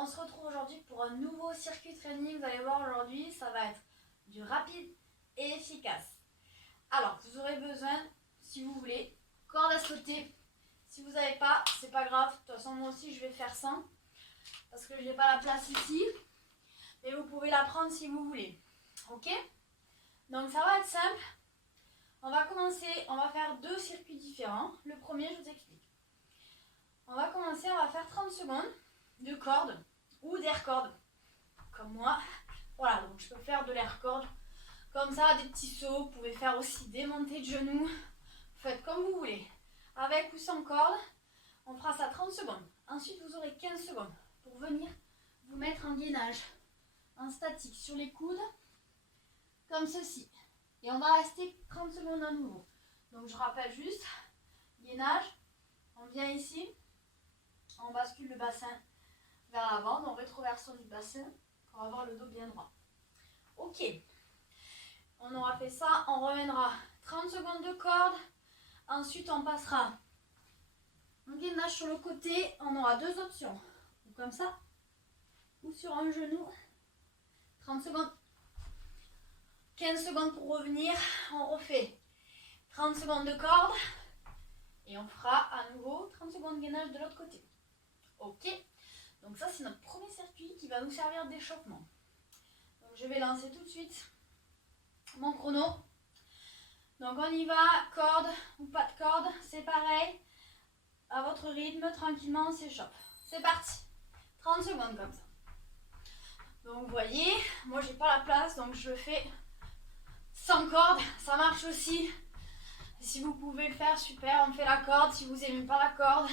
on se retrouve aujourd'hui pour un nouveau circuit training. Vous allez voir aujourd'hui, ça va être du rapide et efficace. Alors, vous aurez besoin, si vous voulez, corde à sauter. Si vous n'avez pas, c'est pas grave. De toute façon, moi aussi, je vais faire sans parce que je n'ai pas la place ici. Mais vous pouvez la prendre si vous voulez. Ok? Donc, ça va être simple. On va commencer, on va faire deux circuits différents. Le premier, je vous explique. On va commencer, on va faire 30 secondes de corde ou d'air corde, comme moi. Voilà, donc je peux faire de l'air corde, comme ça, des petits sauts. Vous pouvez faire aussi des montées de genoux. Vous faites comme vous voulez. Avec ou sans corde, on fera ça 30 secondes. Ensuite, vous aurez 15 secondes pour venir vous mettre en gainage, en statique, sur les coudes, comme ceci. Et on va rester 30 secondes à nouveau. Donc je rappelle juste, gainage, on vient ici, on bascule le bassin vers l'avant, donc rétroversion du bassin, pour avoir le dos bien droit. Ok, on aura fait ça, on reviendra 30 secondes de corde, ensuite on passera en gainage sur le côté, on aura deux options, ou comme ça, ou sur un genou, 30 secondes. 15 secondes pour revenir, on refait 30 secondes de corde et on fera à nouveau 30 secondes de gainage de l'autre côté. Ok, donc ça c'est notre premier circuit qui va nous servir d'échauffement. Donc je vais lancer tout de suite mon chrono. Donc on y va, corde ou pas de corde, c'est pareil, à votre rythme, tranquillement on s'échauffe. C'est parti, 30 secondes comme ça. Donc vous voyez, moi j'ai pas la place donc je le fais sans corde, ça marche aussi. Si vous pouvez le faire, super, on fait la corde. Si vous n'aimez pas la corde,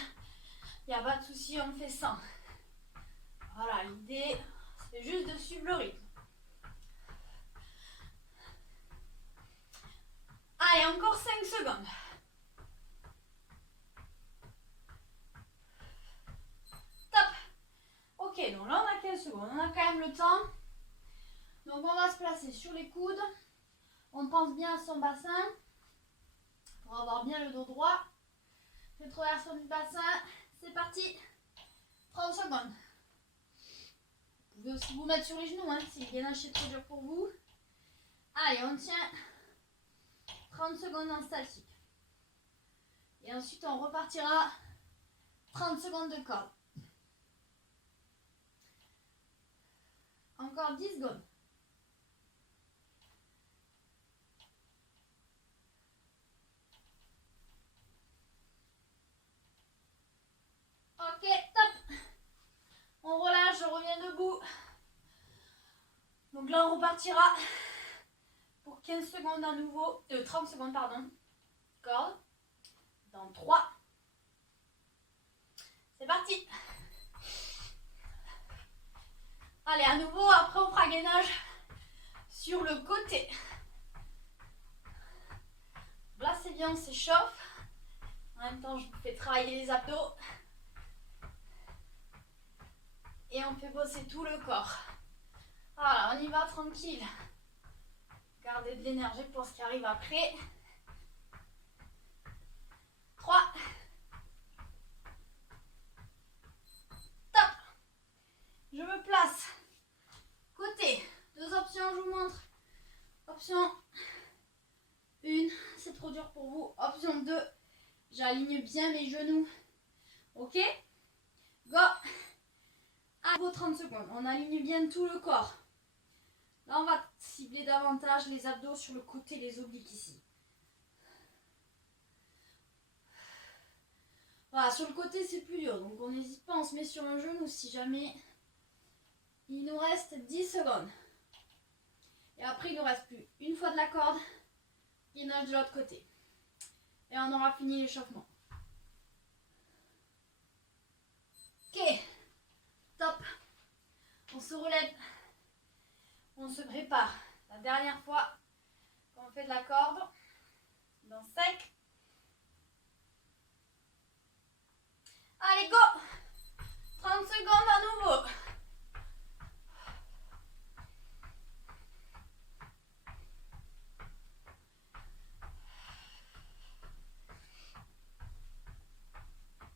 il n'y a pas de souci, on fait sans. Voilà, l'idée, c'est juste de suivre le rythme. Allez, encore 5 secondes. Top. Ok, donc là on a 15 secondes, on a quand même le temps. Donc on va se placer sur les coudes. On pense bien à son bassin pour avoir bien le dos droit. Rétroversion du bassin, c'est parti. 30 secondes. Vous pouvez aussi vous mettre sur les genoux si le gainage c'est trop dur pour vous. Allez, on tient 30 secondes en statique. Et ensuite on repartira 30 secondes de corde. Encore 10 secondes. Ok, top. On relâche, je reviens debout. Donc là on repartira pour 15 secondes à nouveau, 30 secondes pardon, corde, dans 3. C'est parti. Allez, à nouveau, après on fera gainage sur le côté. Là c'est bien, on s'échauffe. En même temps, je vous fais travailler les abdos. Et on fait bosser tout le corps. Voilà, on y va tranquille. Gardez de l'énergie pour ce qui arrive après. 3. Top. Je me place. Côté. Deux options, je vous montre. Option 1, c'est trop dur pour vous. Option 2, j'aligne bien mes genoux. Ok? Go. À vos 30 secondes. On aligne bien tout le corps. Là, on va cibler davantage les abdos sur le côté, les obliques ici. Voilà, sur le côté, c'est plus dur. Donc, on n'hésite pas, on se met sur un genou si jamais. Il nous reste 10 secondes. Et après, il ne nous reste plus une fois de la corde, gainage de l'autre côté. Et on aura fini l'échauffement. Ok, top. On se relève. On se prépare. La dernière fois qu'on fait de la corde. Dans 5. Allez, go. 30 secondes à nouveau.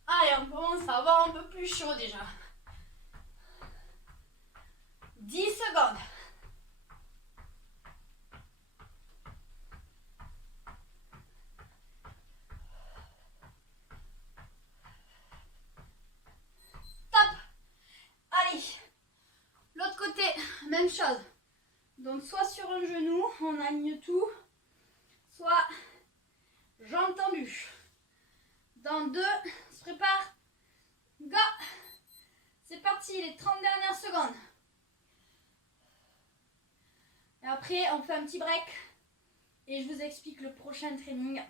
Allez, on commence à avoir un peu plus chaud déjà. 10 secondes. Top. Allez. L'autre côté, même chose. Donc soit sur un genou, on aligne tout, soit jambes tendues. Dans 2, on se prépare. Go. C'est parti, les 30 dernières secondes. Et après, on fait un petit break. Et je vous explique le prochain training.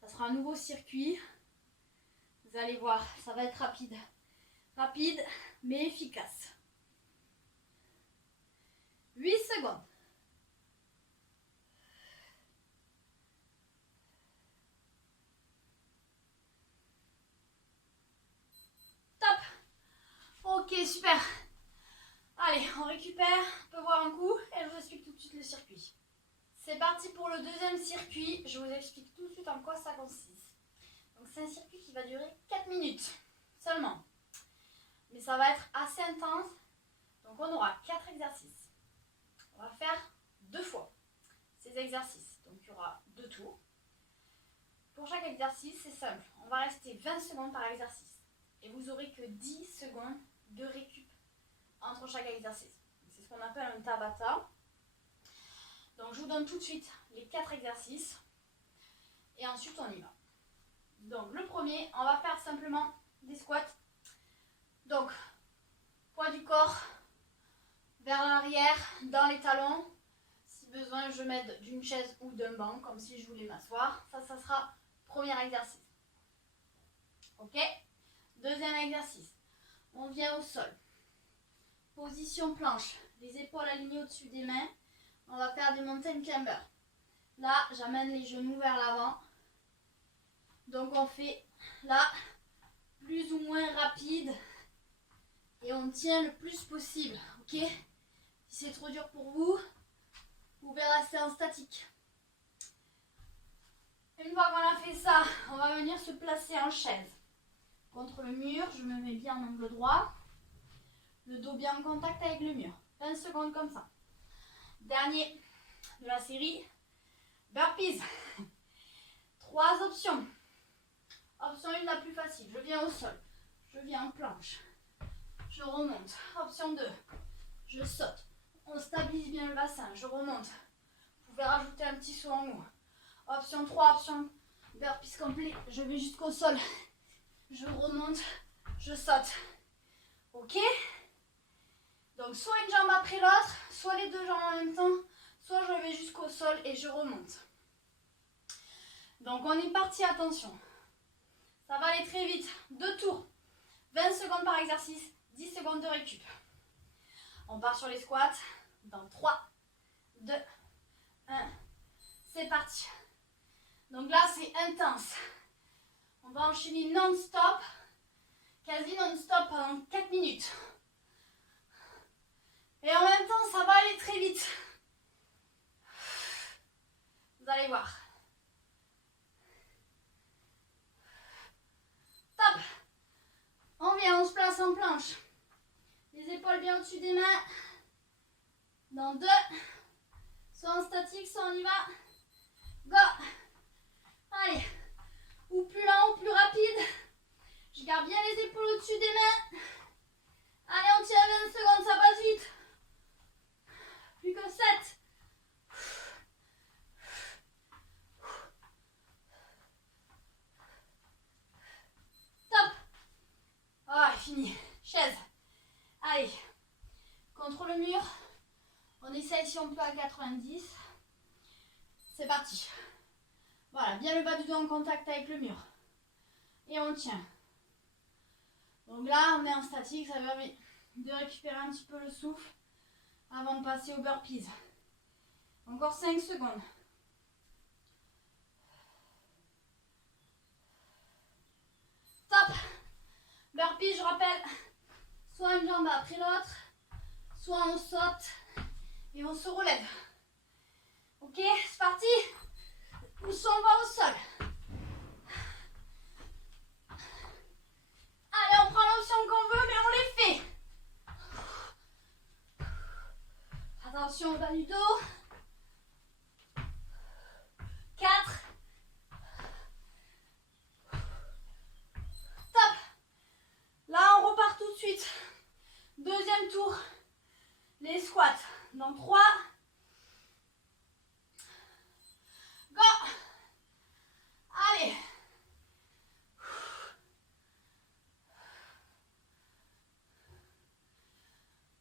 Ça sera un nouveau circuit. Vous allez voir, ça va être rapide. Rapide, mais efficace. 8 secondes. Top. Ok, super. Allez, on récupère, on peut boire un coup et je vous explique tout de suite le circuit. C'est parti pour le deuxième circuit. Je vous explique tout de suite en quoi ça consiste. Donc c'est un circuit qui va durer 4 minutes seulement. Mais ça va être assez intense. Donc on aura 4 exercices. On va faire 2 fois ces exercices. Donc il y aura 2 tours. Pour chaque exercice, c'est simple. On va rester 20 secondes par exercice. Et vous aurez que 10 secondes de récup entre chaque exercice. C'est ce qu'on appelle un Tabata. Donc je vous donne tout de suite les 4 exercices. Et ensuite on y va. Donc le premier, on va faire simplement des squats. Donc, poids du corps vers l'arrière, dans les talons. Si besoin, je m'aide d'une chaise ou d'un banc, comme si je voulais m'asseoir. Ça sera premier exercice. Ok? Deuxième exercice. On vient au sol. Position planche. Les épaules alignées au-dessus des mains. On va faire des mountain climbers. Là, j'amène les genoux vers l'avant. Donc, on fait là, plus ou moins rapide. Et on tient le plus possible. Ok? Si c'est trop dur pour vous, vous pouvez rester en statique. Une fois qu'on a fait ça, on va venir se placer en chaise. Contre le mur, je me mets bien en angle droit. Le dos bien en contact avec le mur. 20 secondes comme ça. Dernier de la série, burpees. 3 options. Option 1, la plus facile. Je viens au sol. Je viens en planche. Je remonte. Option 2, je saute. On stabilise bien le bassin. Je remonte. Vous pouvez rajouter un petit saut en haut. Option 3, option burpees complet. Je vais jusqu'au sol. Je remonte. Je saute. Ok? Donc soit une jambe après l'autre, soit les 2 jambes en même temps, soit je vais jusqu'au sol et je remonte. Donc on est parti, attention. Ça va aller très vite. 2 tours. 20 secondes par exercice, 10 secondes de récup. On part sur les squats dans 3, 2, 1. C'est parti. Donc là, c'est intense. On va enchaîner non-stop, quasi non-stop pendant 4 minutes. Et en même temps, ça va aller très vite. Vous allez voir. Top. On vient, on se place en planche. Les épaules bien au-dessus des mains. Dans 2. Soit en statique, soit on y va. Go. Allez. Ou plus lent, ou plus rapide. Je garde bien les épaules au-dessus des mains. Allez, on tient 20 secondes, ça passe vite. Plus que 7. Top. Ah, fini. Chaise. Allez. Contre le mur. On essaye si on peut à 90. C'est parti. Voilà, bien le bas du dos en contact avec le mur. Et on tient. Donc là, on est en statique, ça permet de récupérer un petit peu le souffle avant de passer au burpees. Encore 5 secondes. Top. Burpees, je rappelle, soit une jambe après l'autre, soit on saute et on se relève. Ok, c'est parti. Ou soit on va au sol. Allez, on prend l'option qu'on veut, mais on les fait. Attention au bas du dos. 4. Top. Là, on repart tout de suite. Deuxième tour. Les squats. Dans 3. Go. Allez.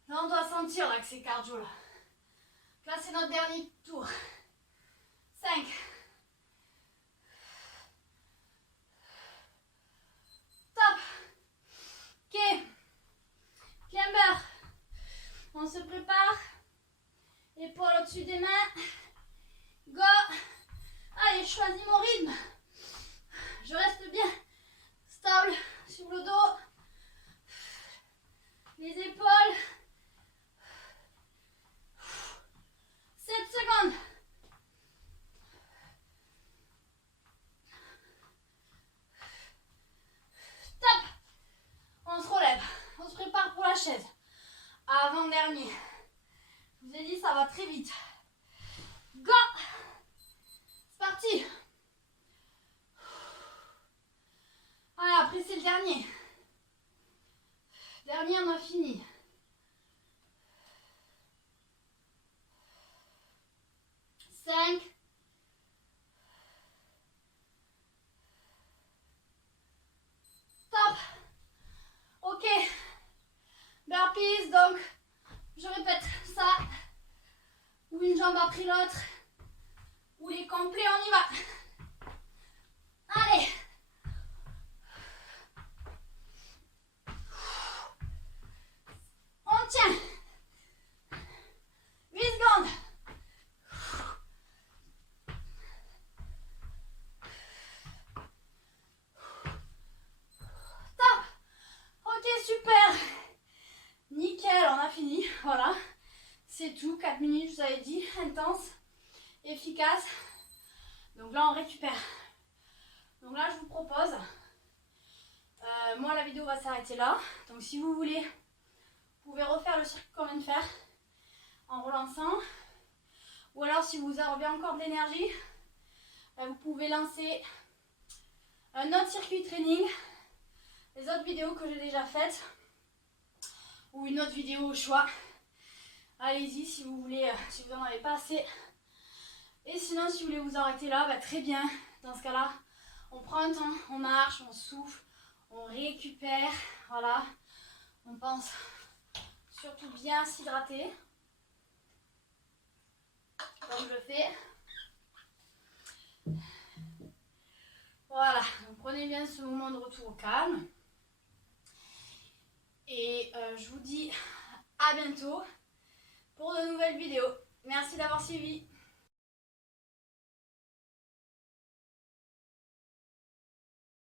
Là, on doit sentir là, que c'est cardio. Là, c'est notre dernier tour. 5. Top. Ok. Climber. On se prépare. Épaule au-dessus des mains. Go. Allez, je choisis mon rythme. Je reste bien stable sur le dos. Les épaules. 7 secondes. Top. On se relève. On se prépare pour la chaise. Avant-dernier. Je vous ai dit, ça va très vite. Go. C'est parti. Allez, après c'est le dernier. Dernier, on a fini. 5. Top. Ok. Burpees, donc je répète ça. Ou une jambe après l'autre. Ou les complets, on y va. Allez. On tient. 8 secondes. Top. Ok, super. Nickel, on a fini. Voilà. C'est tout. 4 minutes, je vous avais dit. Intense. Efficace. Donc là, on récupère. Donc là, je vous propose. Moi, la vidéo va s'arrêter là. Donc si vous voulez, vous pouvez refaire le circuit qu'on vient de faire en relançant. Ou alors, si vous avez encore de l'énergie, vous pouvez lancer un autre circuit training, les autres vidéos que j'ai déjà faites, ou une autre vidéo au choix. Allez-y si vous voulez, si vous n'en avez pas assez. Et sinon, si vous voulez vous arrêter là, très bien. Dans ce cas-là, on prend un temps, on marche, on souffle, on récupère. Voilà, on pense surtout bien s'hydrater. Comme je fais. Voilà, donc prenez bien ce moment de retour au calme. Et je vous dis à bientôt pour de nouvelles vidéos. Merci d'avoir suivi.